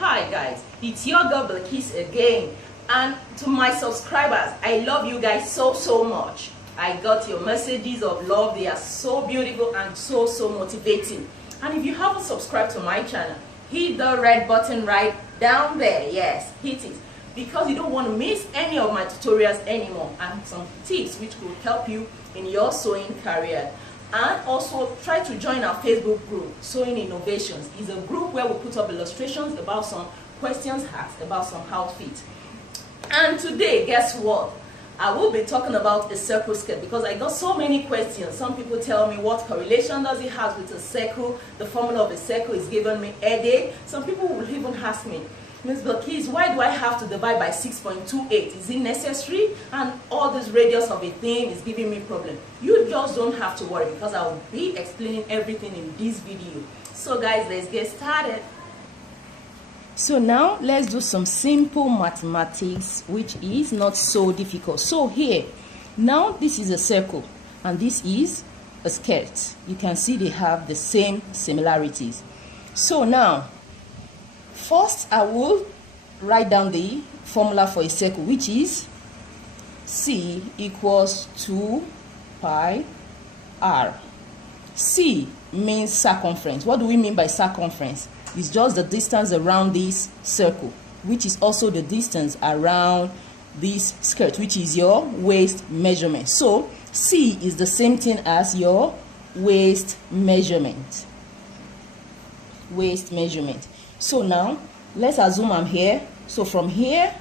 Hi guys, it's your girl Bilikis again, and to my subscribers, I love you guys so much. I got your messages of love. They are so beautiful and so motivating. And if you haven't subscribed to my channel, hit the red button right down there. Yes, hit it, because you don't want to miss any of my tutorials anymore, and some tips which will help you in your sewing career. And also try to join our Facebook group, Sewing Innovations. It's a group where we put up illustrations about some questions asked about some outfit. And today, guess what? I will be talking about a circle skirt, because I got so many questions. Some people tell me, what correlation does it have with a circle? The formula of a circle is giving me a headache. Some people will even ask me, Ms. Bilikis, why do I have to divide by 6.28? Is it necessary? And all this radius of a thing is giving me problem. You just don't have to worry, because I will be explaining everything in this video. So guys, let's get started. So now let's do some simple mathematics, which is not so difficult. So here, now this is a circle and this is a skirt. You can see they have the same similarities. So now, first, I will write down the formula for a circle, which is C equals 2 pi r. C means circumference. What do we mean by circumference? It's just the distance around this circle, which is also the distance around this skirt, which is your waist measurement. So C is the same thing as your waist measurement. Waist measurement. So now, let's assume I'm here. So from here,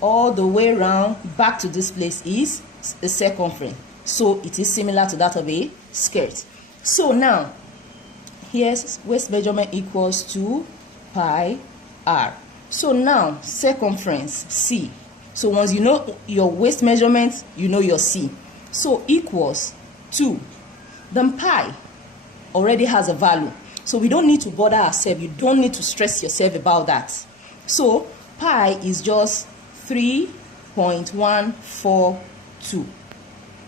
all the way around back to this place is a circumference. So it is similar to that of a skirt. So now, here's waist measurement equals 2 pi r. So now, circumference, C. So once you know your waist measurement, you know your C. So equals 2. Then pi already has a value. So we don't need to bother ourselves. You don't need to stress yourself about that. So pi is just 3.142.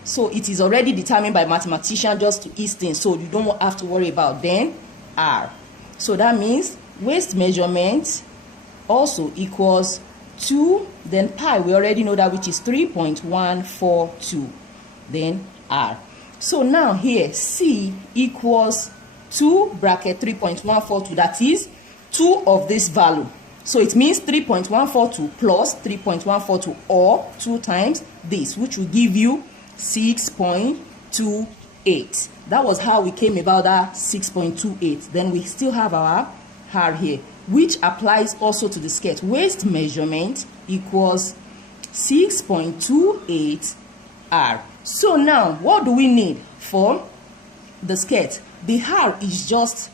So it is already determined by mathematician just to ease things. So you don't have to worry about then r. So that means waist measurement also equals 2. Then pi, we already know that, which is 3.142. Then r. So now here, C equals 2 bracket 3.142, that is 2 of this value. So it means 3.142 plus 3.142, or 2 times this, which will give you 6.28. That was how we came about that 6.28. Then we still have our r here, which applies also to the skirt. Waist measurement equals 6.28 r. So now, what do we need for the skirt? The r is just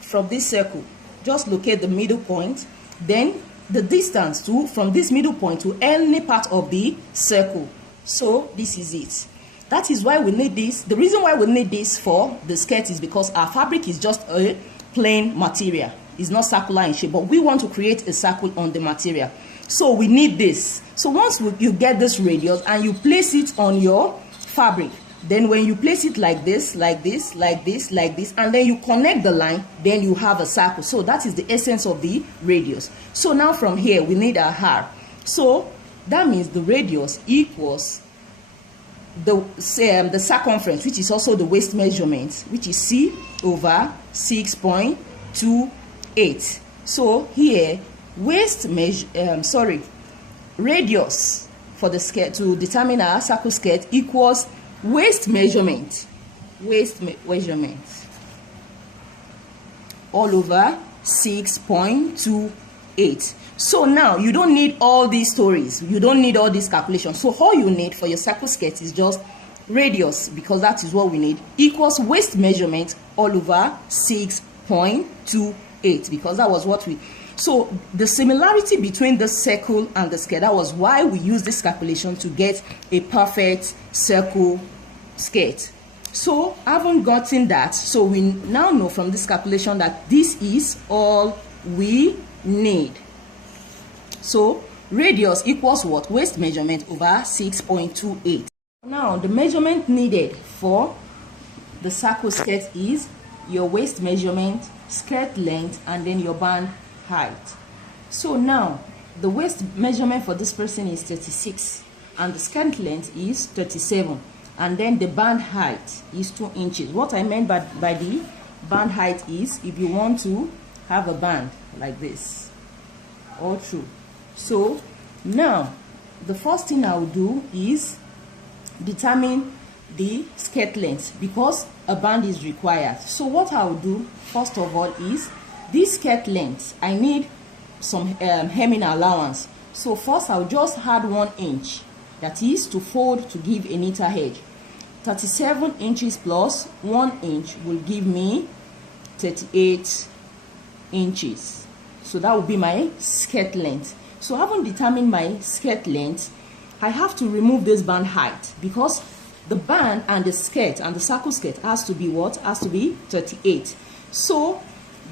from this circle. Just locate the middle point. Then the distance from this middle point to any part of the circle. So this is it. That is why we need this. The reason why we need this for the skirt is because our fabric is just a plain material. It's not circular in shape, but we want to create a circle on the material. So we need this. So once you get this radius and you place it on your fabric, then when you place it like this, like this, like this, like this, and then you connect the line, then you have a circle. So that is the essence of the radius. So now from here, we need a r. So that means the radius equals the circumference, which is also the waist measurement, which is C over 6.28. So here, radius for the skirt to determine our circle skirt equals waist measurement all over 6.28. So now you don't need all these stories, you don't need all these calculations. So all you need for your circle skirt is just radius, because that is what we need, equals waist measurement all over 6.28, because that was what we. So the similarity between the circle and the skirt, that was why we use this calculation to get a perfect circle skirt. So having gotten that, so we now know from this calculation that this is all we need. So radius equals what? Waist measurement over 6.28. Now the measurement needed for the circle skirt is your waist measurement, skirt length, and then your band height. So now the waist measurement for this person is 36 and the skirt length is 37, and then the band height is 2 inches. What I meant by the band height is if you want to have a band like this all through. So now the first thing I will do is determine the skirt length because a band is required. So what I will do first of all is this skirt length, I need some hemming allowance. So first I'll just add 1 inch, that is to fold to give a neater edge. 37 inches plus 1 inch will give me 38 inches. So that will be my skirt length. So having determined my skirt length, I have to remove this band height because the band and the skirt and the circle skirt has to be what? Has to be 38. So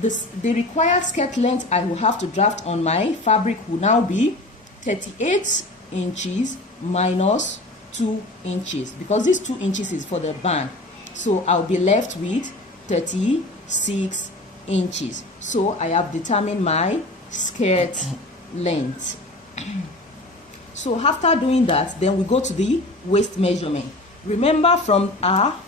the required skirt length I will have to draft on my fabric will now be 38 inches minus 2 inches because this 2 inches is for the band. So I'll be left with 36 inches. So I have determined my skirt length. So after doing that, then we go to the waist measurement. Remember from our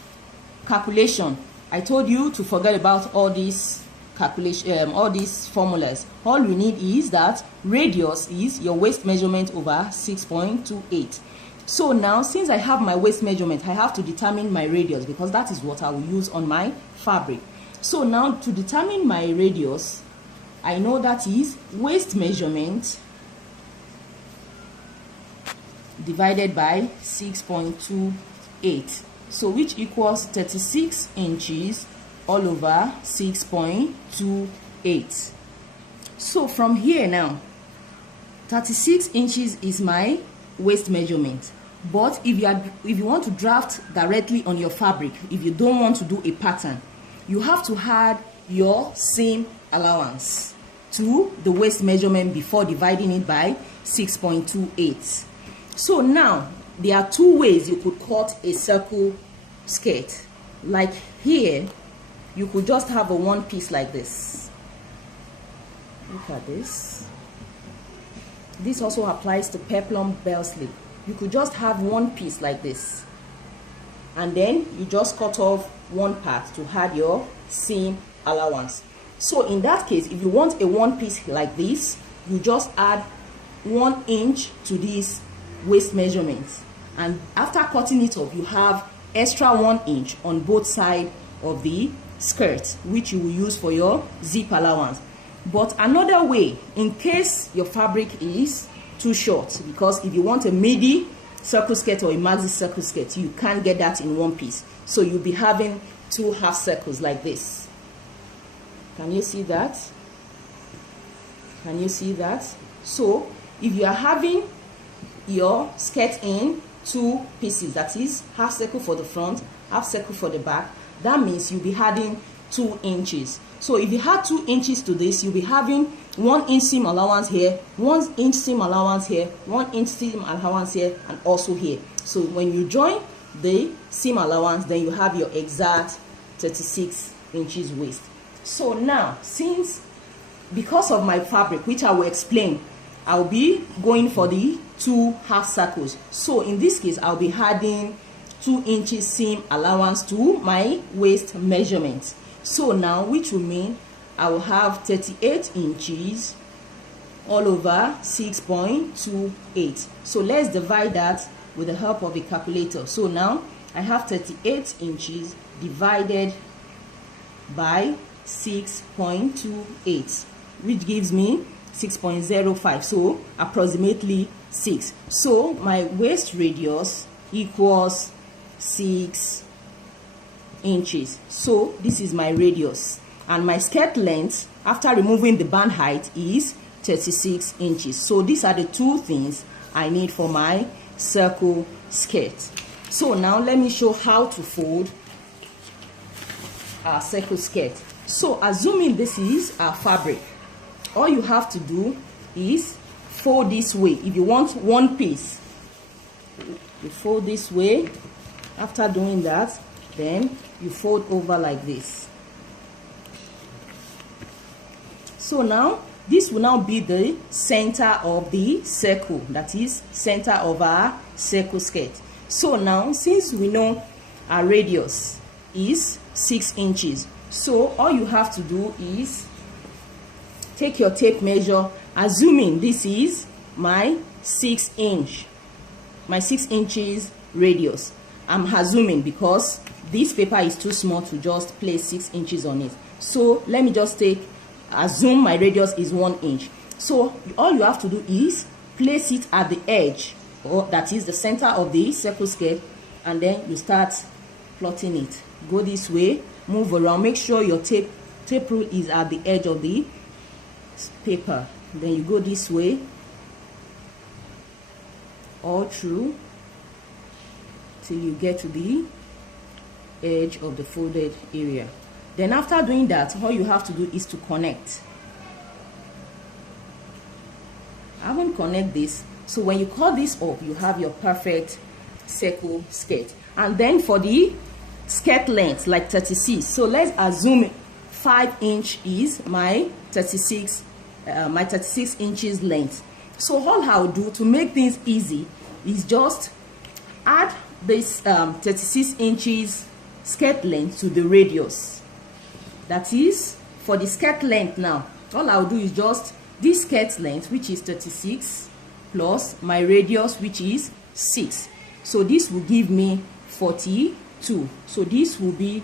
calculation, I told you to forget about all these calculation, all these formulas. All you need is that radius is your waist measurement over 6.28. So now, since I have my waist measurement, I have to determine my radius because that is what I will use on my fabric. So now, to determine my radius, I know that is waist measurement divided by 6.28. So which equals 36 inches all over 6.28. So from here now, 36 inches is my waist measurement. But if you want to draft directly on your fabric, if you don't want to do a pattern, you have to add your seam allowance to the waist measurement before dividing it by 6.28. So now there are two ways you could cut a circle skirt. Like here, you could just have a one piece like this. Look at this. This also applies to peplum bell sleeve. You could just have one piece like this, and then you just cut off one part to add your seam allowance. So in that case, if you want a one piece like this, you just add 1 inch to this waist measurement, and after cutting it off, you have extra 1 inch on both sides of the skirt, which you will use for your zip allowance. But another way, in case your fabric is too short, because if you want a midi circle skirt or a maxi circle skirt, you can't get that in one piece, so you'll be having 2 half circles like this. Can you see that? Can you see that? So if you are having your skirt in 2 pieces, that is half circle for the front, half circle for the back, that means you'll be adding 2 inches. So if you add 2 inches to this, you'll be having 1 inch seam allowance here, 1 inch seam allowance here, 1 inch seam allowance here, and also here. So when you join the seam allowance, then you have your exact 36 inches waist. So now, because of my fabric, which I will explain, I'll be going for the 2 half circles. So in this case, I'll be adding 2 inches seam allowance to my waist measurement. So now, which will mean I will have 38 inches all over 6.28. So let's divide that with the help of a calculator. So now I have 38 inches divided by 6.28, which gives me 6.05, so approximately 6. So my waist radius equals 6 inches. So this is my radius, and my skirt length after removing the band height is 36 inches. So these are the 2 things I need for my circle skirt. So now let me show how to fold our circle skirt. So assuming this is our fabric, all you have to do is fold this way. If you want one piece, you fold this way. After doing that, then you fold over like this. So now this will now be the center of the circle, that is center of our circle skirt. So now, since we know our radius is 6 inches, so all you have to do is take your tape measure, assuming this is my 6 inches radius. I'm assuming because this paper is too small to just place 6 inches on it. So let me just assume my radius is 1 inch. So all you have to do is place it at the edge, or that is the center of the circle skirt, and then you start plotting it. Go this way, move around, make sure your tape rule is at the edge of the paper. Then you go this way all through till you get to the edge of the folded area. Then after doing that, all you have to do is to connect. I won't connect this, so when you cut this off, you have your perfect circle skirt. And then for the skirt length, like 36, so let's assume 5 inch is my 36 inches length. So all I'll do to make things easy is just add this 36 inches skirt length to the radius. That is, for the skirt length now, all I'll do is just this skirt length, which is 36, plus my radius, which is 6. So this will give me 42. So this will be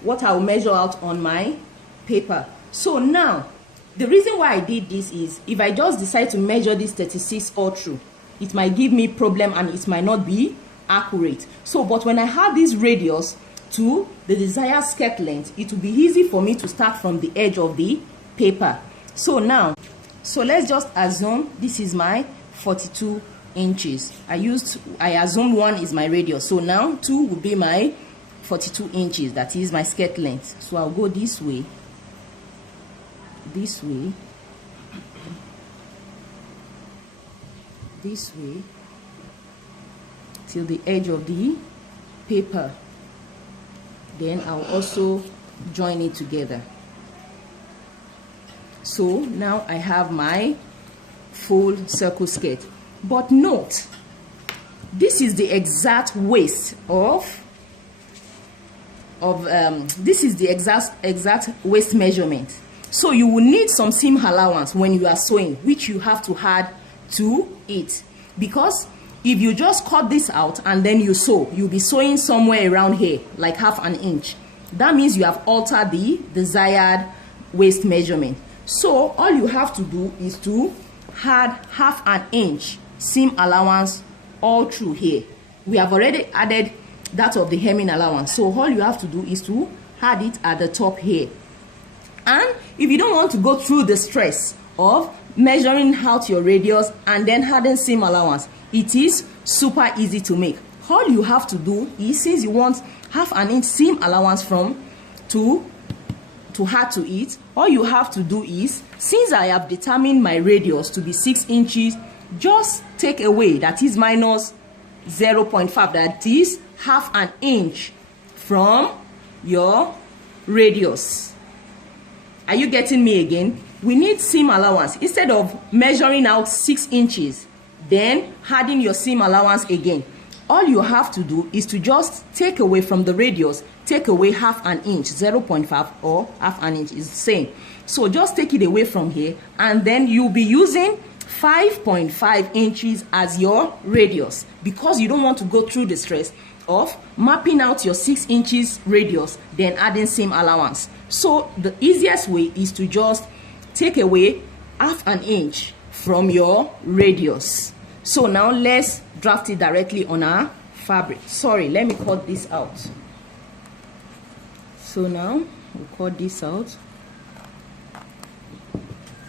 what I'll measure out on my paper. So now, the reason why I did this is, if I just decide to measure this 36 all through, it might give me problem and it might not be accurate. So, but when I have this radius to the desired skirt length, it will be easy for me to start from the edge of the paper. So now, let's just assume this is my 42 inches. I assumed 1 is my radius. So now 2 will be my 42 inches. That is my skirt length. So I'll go this way, this way, till the edge of the paper. Then I'll also join it together. So now I have my full circle skirt. But note, this is the exact waist this is the exact waist measurement. So you will need some seam allowance when you are sewing, which you have to add to it, because if you just cut this out and then you sew, you'll be sewing somewhere around here, like ½ an inch. That means you have altered the desired waist measurement. So all you have to do is to add ½ an inch seam allowance all through here. We have already added that of the hemming allowance, so all you have to do is to add it at the top here. And if you don't want to go through the stress of measuring out your radius and then adding seam allowance, it is super easy to make. All you have to do is, since you want ½ an inch seam allowance to add to it, all you have to do is, since I have determined my radius to be 6 inches, just take away, that is minus 0.5, that is ½ an inch from your radius. Are you getting me again? We need seam allowance. Instead of measuring out 6 inches, then adding your seam allowance again, all you have to do is to just take away from the radius, take away ½ an inch, 0.5 or ½ an inch is the same. So just take it away from here, and then you'll be using 5.5 inches as your radius, because you don't want to go through the stress of mapping out your 6 inches radius, then adding seam allowance. So the easiest way is to just take away ½ an inch from your radius. So now let's draft it directly on our fabric. Sorry, let me cut this out. So now we'll cut this out,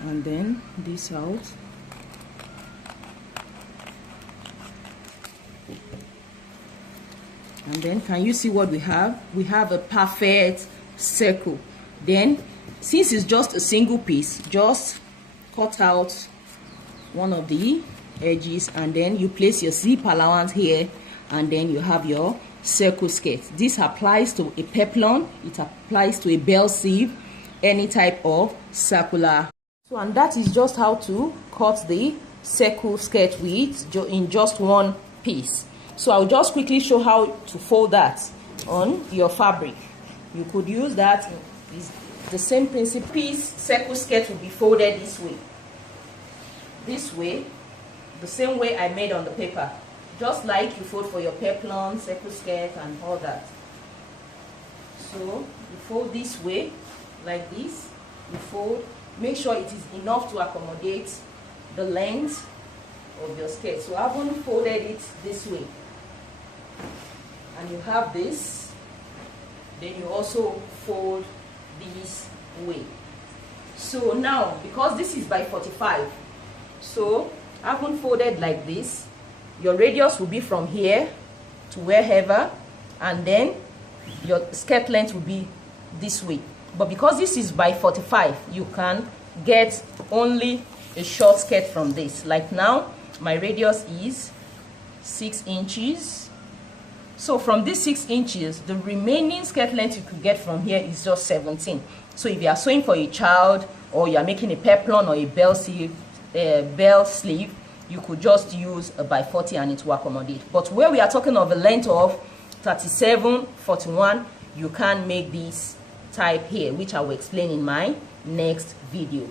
and then this out. And then can you see what we have? We have a perfect circle. Then, since it's just a single piece, just cut out one of the edges, and then you place your zip allowance here, and then you have your circle skirt. This applies to a peplon, it applies to a bell sleeve, any type of circular. So, and that is just how to cut the circle skirt width in just one piece. So I'll just quickly show how to fold that on your fabric. You could use that. It's the same principle. Piece circle skirt will be folded this way, the same way I made on the paper, just like you fold for your peplum, circle skirt, and all that. So you fold this way, like this. You fold. Make sure it is enough to accommodate the length of your skirt. So I haven't folded it this way. And you have this. Then you also fold this way. So now, because this is by 45, so I haven't folded like this. Your radius will be from here to wherever, and then your skirt length will be this way. But because this is by 45, you can get only a short skirt from this. Like now, my radius is 6 inches. So from this 6 inches, the remaining skirt length you could get from here is just 17. So if you are sewing for a child, or you are making a peplum or a bell sleeve, you could just use a by 40 and it will accommodate. But where we are talking of a length of 37, 41, you can make this type here, which I will explain in my next video.